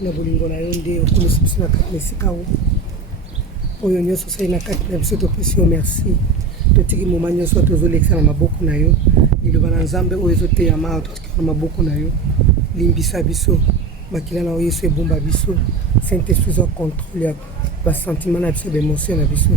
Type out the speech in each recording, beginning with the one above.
na bolingo na yo nde okomisi biso na kati na esika oyo nyonso osali na kati na biso topesi yo merci totiki moma nyonso tozolekisa na maboko na yo liloba na nzambe oyo ezoteyama totika na maboko na yo limbisa biso makila na oyo yesu ebomba biso saint esprit oza contrôle ya basentiment na biso baémotion na biso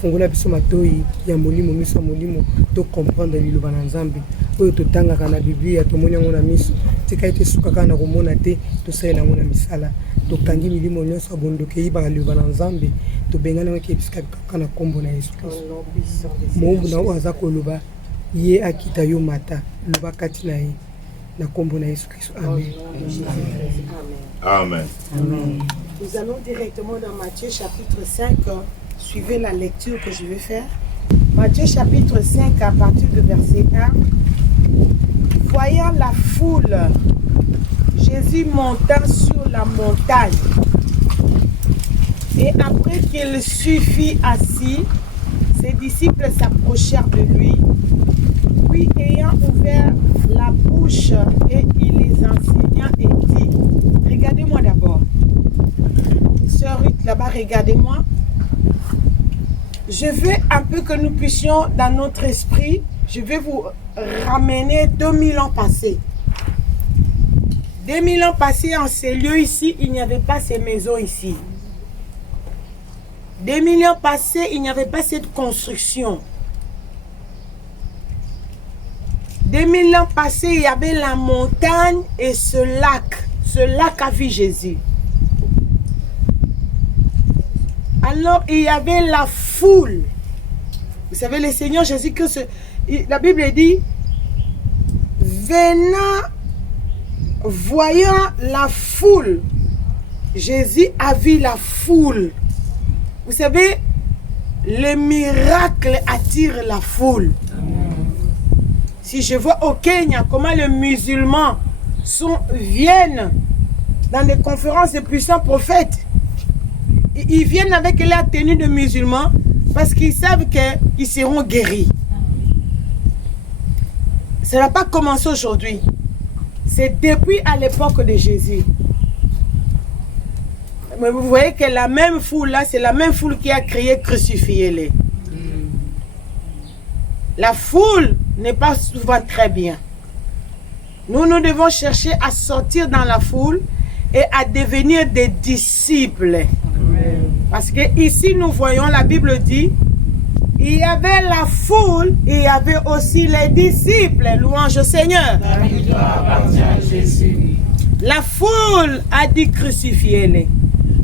fungola biso matoi ya molimo miso ya molimo tocomprendre liloba na nzambe oyo totangaka na biblia tomoni yango na miso tika ete suka kaka na komona te tosalela yango na misala tokangi milimo nyonso ya bondoki eyibaka liloba na nzambe tobengana yango ekebisika kaka na nkombo na yesu kristo mowumbu na oyo aza koloba ye akita yo mata loba kati na ye na nkombo na yesu kristo amen. Amen. Amen. Nous allons directement dans Matthieu chapitre 5. Suivez la lecture que je vais faire. Matthieu chapitre 5 à partir de verset 1. Voyant la foule, Jésus monta sur la montagne. Et après qu'il fut assis, ses disciples s'approchèrent de lui. Puis ayant ouvert la bouche, et il les enseigna et dit, regardez-moi d'abord. Sœur Ruth, là-bas, regardez-moi. Je veux un peu que nous puissions, dans notre esprit, je vais vous ramener 2000 ans passés. 2000 ans passés, en ces lieux ici, il n'y avait pas ces maisons ici. 2000 ans passés, il n'y avait pas cette construction. 2000 ans passés, il y avait la montagne et ce lac. Ce lac a vu Jésus. Alors, il y avait la foule. Vous savez, le Seigneur Jésus-Christ, la Bible dit, venant, voyant la foule, Jésus a vu la foule. Vous savez, le miracle attire la foule. Si je vois au Kenya comment les musulmans viennent dans des conférences de puissants prophètes, ils viennent avec la tenue de musulmans parce qu'ils savent qu'ils seront guéris. Ça n'a pas commencé aujourd'hui. C'est depuis à l'époque de Jésus. Mais vous voyez que la même foule là, c'est la même foule qui a crié crucifiez-les. La foule n'est pas souvent très bien. Nous devons chercher à sortir dans la foule et à devenir des disciples. Amen. Parce que ici nous voyons, la Bible dit, il y avait la foule et il y avait aussi les disciples. Louange au Seigneur. La foule a dit crucifiez-les.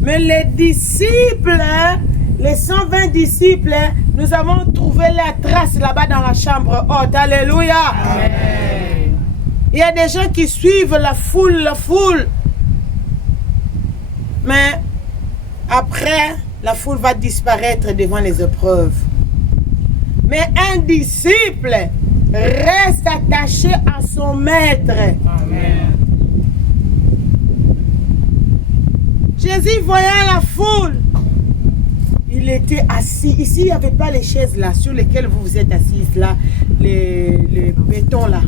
Mais les disciples, les 120 disciples, nous avons trouvé la trace là-bas dans la chambre haute. Alléluia. Amen. Il y a des gens qui suivent la foule. Mais après, la foule va disparaître devant les épreuves. Mais un disciple reste attaché à son maître. Amen. Jésus voyant la foule, il était assis. Ici, il n'y avait pas les chaises là sur lesquelles vous êtes assis là, les bétons là.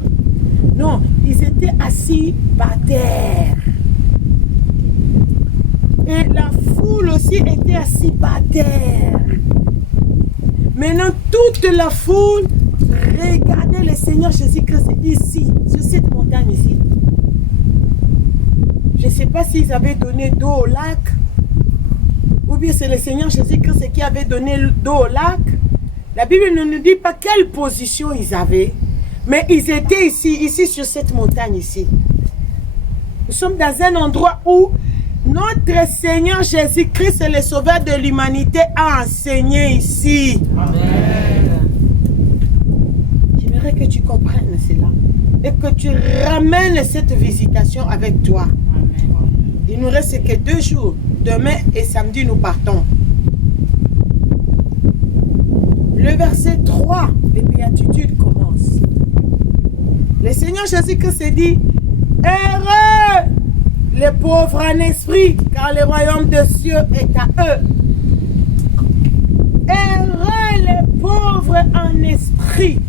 Non, ils étaient assis par terre. Et la foule aussi était assise par terre. Maintenant, toute la foule regardait le Seigneur Jésus-Christ ici, sur cette montagne ici. Je ne sais pas s'ils avaient donné d'eau au lac, ou bien c'est le Seigneur Jésus-Christ qui avait donné d'eau au lac. La Bible ne nous dit pas quelle position ils avaient, mais ils étaient ici sur cette montagne ici. Nous sommes dans un endroit où notre Seigneur Jésus-Christ, le Sauveur de l'humanité, a enseigné ici. Amen. J'aimerais que tu comprennes cela et que tu ramènes cette visitation avec toi. Amen. Il nous reste que 2 jours. Demain et samedi, nous partons. Le verset 3, les béatitudes commencent. Le Seigneur Jésus-Christ dit, heureux les pauvres en esprit, car le royaume des cieux est à eux. Heureux les pauvres en esprit.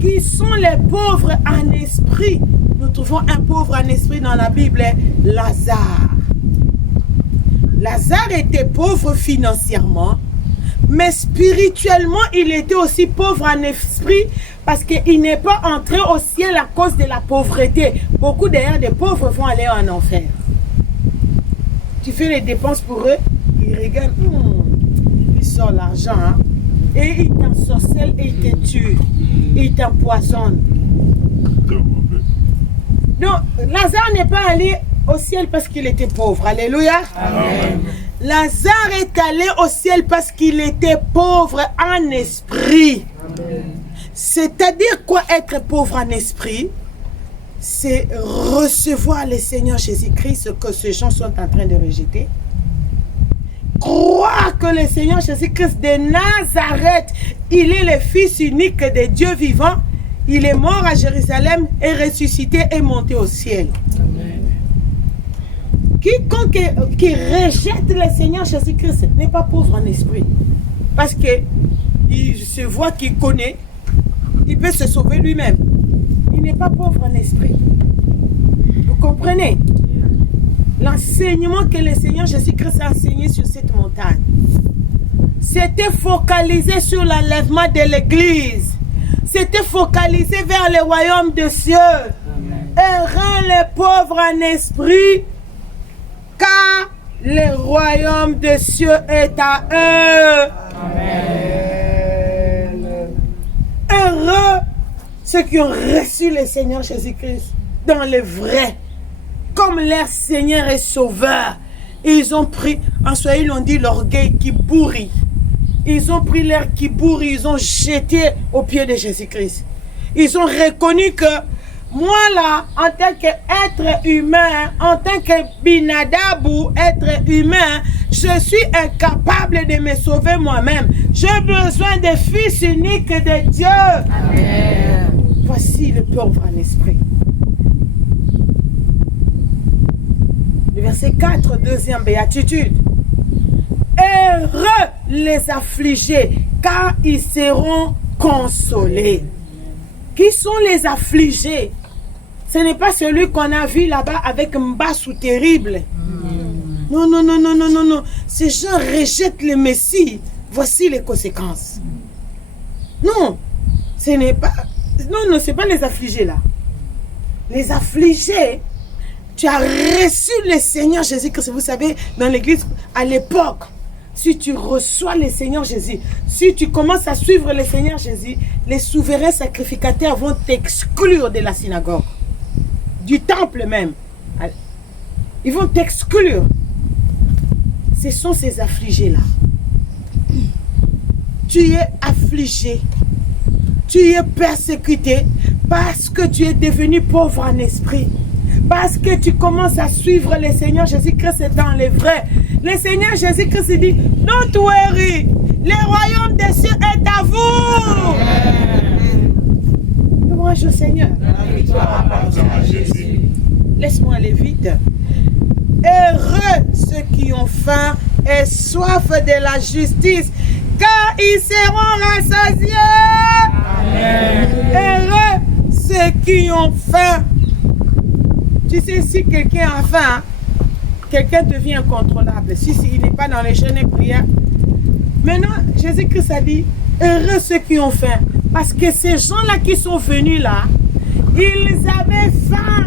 Qui sont les pauvres en esprit? Nous trouvons un pauvre en esprit dans la Bible, Lazare. Lazare était pauvre financièrement, mais spirituellement, il était aussi pauvre en esprit parce qu'il n'est pas entré au ciel à cause de la pauvreté. Beaucoup d'ailleurs des pauvres vont aller en enfer. Tu fais les dépenses pour eux, ils regardent, ils sortent l'argent, hein, et ils t'ensorcellent et ils te tuent, ils t'empoisonnent. Donc, Lazare n'est pas allé au ciel parce qu'il était pauvre. Alléluia. Amen. Lazare est allé au ciel parce qu'il était pauvre en esprit. C'est-à-dire quoi être pauvre en esprit? C'est recevoir le Seigneur Jésus-Christ, ce que ces gens sont en train de rejeter. Croire que le Seigneur Jésus-Christ de Nazareth, il est le Fils unique de Dieu vivant. Il est mort à Jérusalem, est ressuscité et monté au ciel. Amen. Quiconque qui rejette le Seigneur Jésus-Christ n'est pas pauvre en esprit. Parce qu'il se voit qu'il connaît, il peut se sauver lui-même. Il n'est pas pauvre en esprit. Vous comprenez? L'enseignement que le Seigneur Jésus-Christ a enseigné sur cette montagne, c'était focalisé sur l'enlèvement de l'Église. C'était focalisé vers le royaume des cieux. Et rend les pauvres en esprit, car le royaume des cieux est à eux. Amen. Heureux ceux qui ont reçu le Seigneur Jésus-Christ dans le vrai, comme leur Seigneur et Sauveur. Et ils ont pris, en Swahili on dit l'orgueil qui bourrit. Ils ont pris leur kibouri, ils ont jeté au pied de Jésus-Christ. Ils ont reconnu que moi là, en tant qu'être humain, en tant que binadabou, être humain, je suis incapable de me sauver moi-même. J'ai besoin des fils uniques de Dieu. Amen. Voici le pauvre en esprit. Le verset 4, deuxième béatitude. Heureux les affligés, car ils seront consolés. Qui sont les affligés? Ce n'est pas celui qu'on a vu là-bas avec Mbassou terrible. Non, non, non, non, non, non, non. Ces gens rejettent le Messie. Voici les conséquences. Non, ce n'est pas... Non, non, ce n'est pas les affligés là. Les affligés, tu as reçu le Seigneur Jésus-Christ. Vous savez, dans l'église, à l'époque, si tu reçois le Seigneur Jésus, si tu commences à suivre le Seigneur Jésus, les souverains sacrificateurs vont t'exclure de la synagogue, du temple même. Ils vont t'exclure. Ce sont ces affligés-là. Tu es affligé, tu es persécuté parce que tu es devenu pauvre en esprit. Parce que tu commences à suivre le Seigneur Jésus-Christ dans le vrai. Le Seigneur Jésus-Christ dit, don't worry, le royaume des cieux est à vous. Louange au Seigneur. La victoire appartient à Jésus. Laisse-moi aller vite. Heureux ceux qui ont faim et soif de la justice, car ils seront rassasiés. Amen. Heureux ceux qui ont faim. Tu sais, si quelqu'un a faim, quelqu'un devient incontrôlable. Si il n'est pas dans les jeûnes et prières. Maintenant, Jésus-Christ a dit, heureux ceux qui ont faim. Parce que ces gens-là qui sont venus là, ils avaient faim,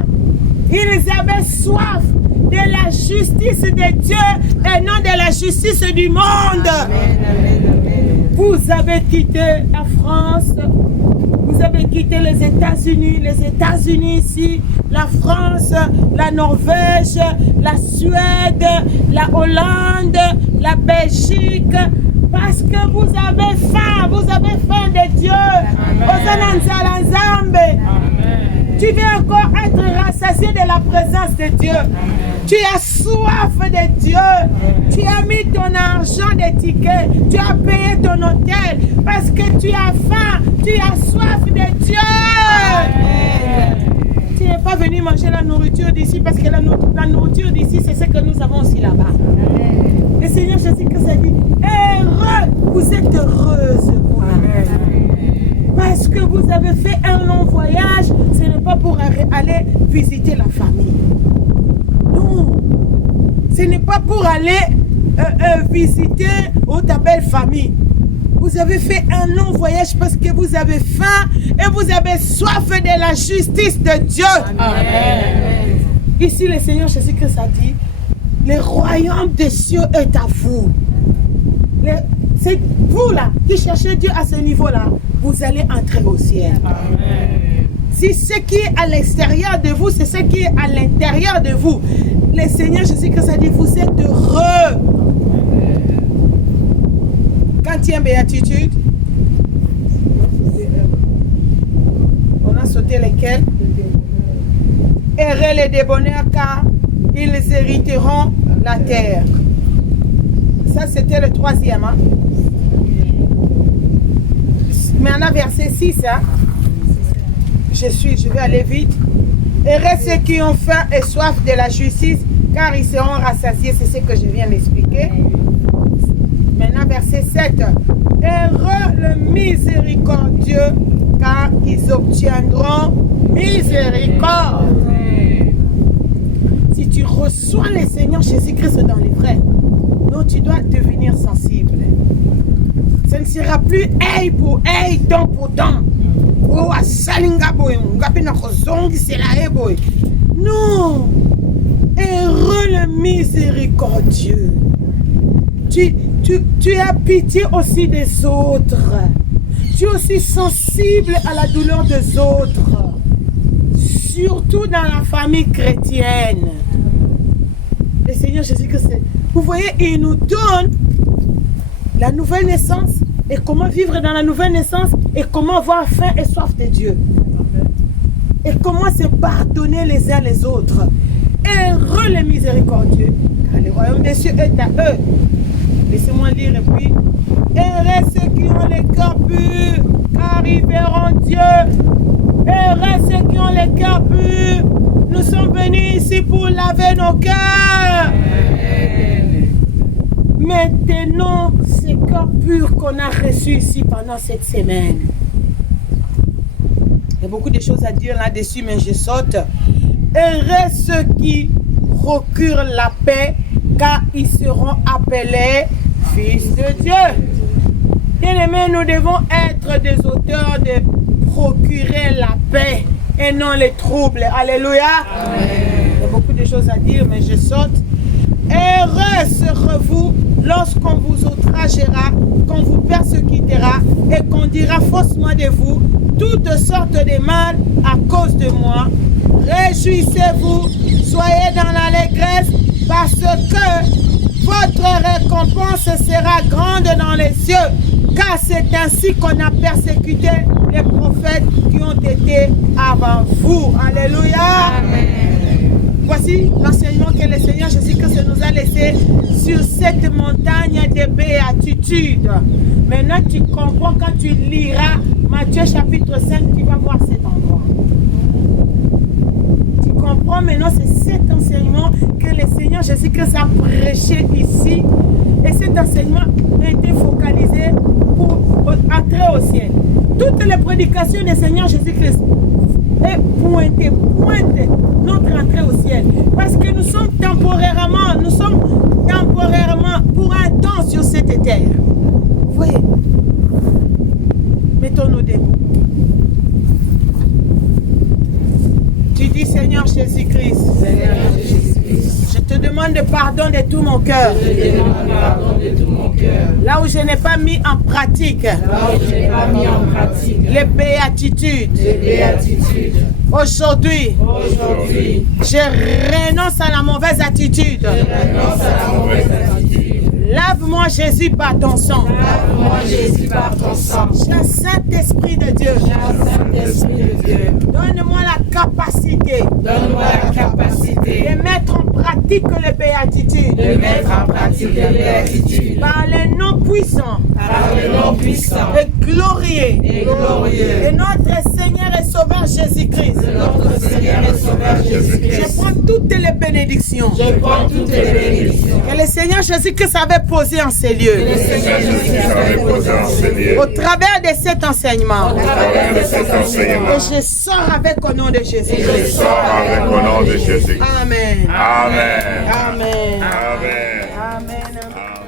ils avaient soif de la justice de Dieu et non de la justice du monde. Amen, amen, amen. Vous avez quitté la France, vous avez quitté les États-Unis ici, la France, la Norvège, la Suède, la Hollande, la Belgique, parce que vous avez faim de Dieu. Amen. Tu veux encore être rassasié de la présence de Dieu. Amen. Tu as soif de Dieu. Amen. Tu as mis ton argent de ticket. Tu as payé ton hôtel parce que tu as faim. Tu as soif de Dieu. Amen. Tu n'es pas venu manger la nourriture d'ici parce que la nourriture d'ici, c'est ce que nous avons aussi là-bas. Le Seigneur Jésus-Christ a dit, heureux, vous êtes heureuse. Parce que vous avez fait un long voyage, ce n'est pas pour aller visiter la famille. Non, ce n'est pas pour aller visiter ta belle famille. Vous avez fait un long voyage parce que vous avez faim et vous avez soif de la justice de Dieu. Amen. Ici, le Seigneur Jésus-Christ a dit, le royaume des cieux est à vous. C'est vous là qui cherchez Dieu à ce niveau-là, vous allez entrer au ciel. Amen. Si ce qui est à l'extérieur de vous, c'est ce qui est à l'intérieur de vous. Le Seigneur Jésus-Christ a dit, vous êtes heureux. Quand il y a une béatitude, on a sauté lesquels? Heureux les débonnaires car ils hériteront la terre. Ça c'était le 3e. Hein? Maintenant verset 6. Hein? Je vais aller vite. Heureux ceux qui ont faim et soif de la justice car ils seront rassasiés. C'est ce que je viens d'expliquer. Maintenant, verset 7. Heureux le miséricordieux, car ils obtiendront miséricorde. Si tu reçois le Seigneur Jésus-Christ dans les vrais, donc tu dois devenir sensible. Ce ne sera plus œil pour œil, dent pour dent. Non. Heureux le miséricordieux. Tu as pitié aussi des autres. Tu es aussi sensible à la douleur des autres. Surtout dans la famille chrétienne. Le Seigneur Jésus-Christ, vous voyez, il nous donne la nouvelle naissance et comment vivre dans la nouvelle naissance et comment avoir faim et soif de Dieu. Et comment se pardonner les uns les autres. Heureux les miséricordieux, car le royaume des cieux est à eux. Laissez-moi lire et puis. Heureux ceux qui ont les cœurs purs, car ils verront Dieu. Heureux ceux qui ont les cœurs purs. Nous sommes venus ici pour laver nos cœurs. Maintenant, ces cœurs purs qu'on a reçus ici pendant cette semaine. Il y a beaucoup de choses à dire là-dessus, mais je saute. Heureux ceux qui procurent la paix, car ils seront appelés fils de Dieu. Bien-aimés, nous devons être des auteurs de procurer la paix et non les troubles. Alléluia. Amen. Il y a beaucoup de choses à dire, mais je saute. Heureux serez-vous lorsqu'on vous outragera, qu'on vous persécutera et qu'on dira faussement de vous toutes sortes de mal à cause de moi. Réjouissez-vous, soyez dans l'allégresse, parce que votre récompense sera grande dans les cieux, car c'est ainsi qu'on a persécuté les prophètes qui ont été avant vous. Alléluia. Amen. Voici l'enseignement que le Seigneur Jésus-Christ nous a laissé sur cette montagne de béatitude. Maintenant, tu comprends quand tu liras Matthieu chapitre 5, tu vas voir cet endroit. Tu comprends maintenant, c'est cet enseignement que le Seigneur Jésus-Christ a prêché ici. Et cet enseignement a été focalisé pour entrer au ciel. Toutes les prédications du Seigneur Jésus-Christ pointe notre entrée au ciel. Parce que nous sommes temporairement pour un temps sur cette terre. Vous voyez? Mettons-nous debout. Tu dis Seigneur Jésus-Christ, je te demande pardon de tout mon cœur. Là où je n'ai pas mis en pratique les béatitudes. Aujourd'hui, je renonce à la mauvaise attitude. Lave-moi Jésus par ton sang. Cher Saint-Esprit de Dieu. Donne-moi la capacité. De mettre en pratique les béatitudes. Par les noms puissants. Et glorieux. De notre Seigneur et Sauveur Jésus-Christ. Je prends toutes les bénédictions. Que le Seigneur Jésus-Christ avait posé en ces lieux. Au travers de cet enseignement. Et je sors avec au nom de Jésus. Amen. Amen. Amen. Amen. Amen. Amen.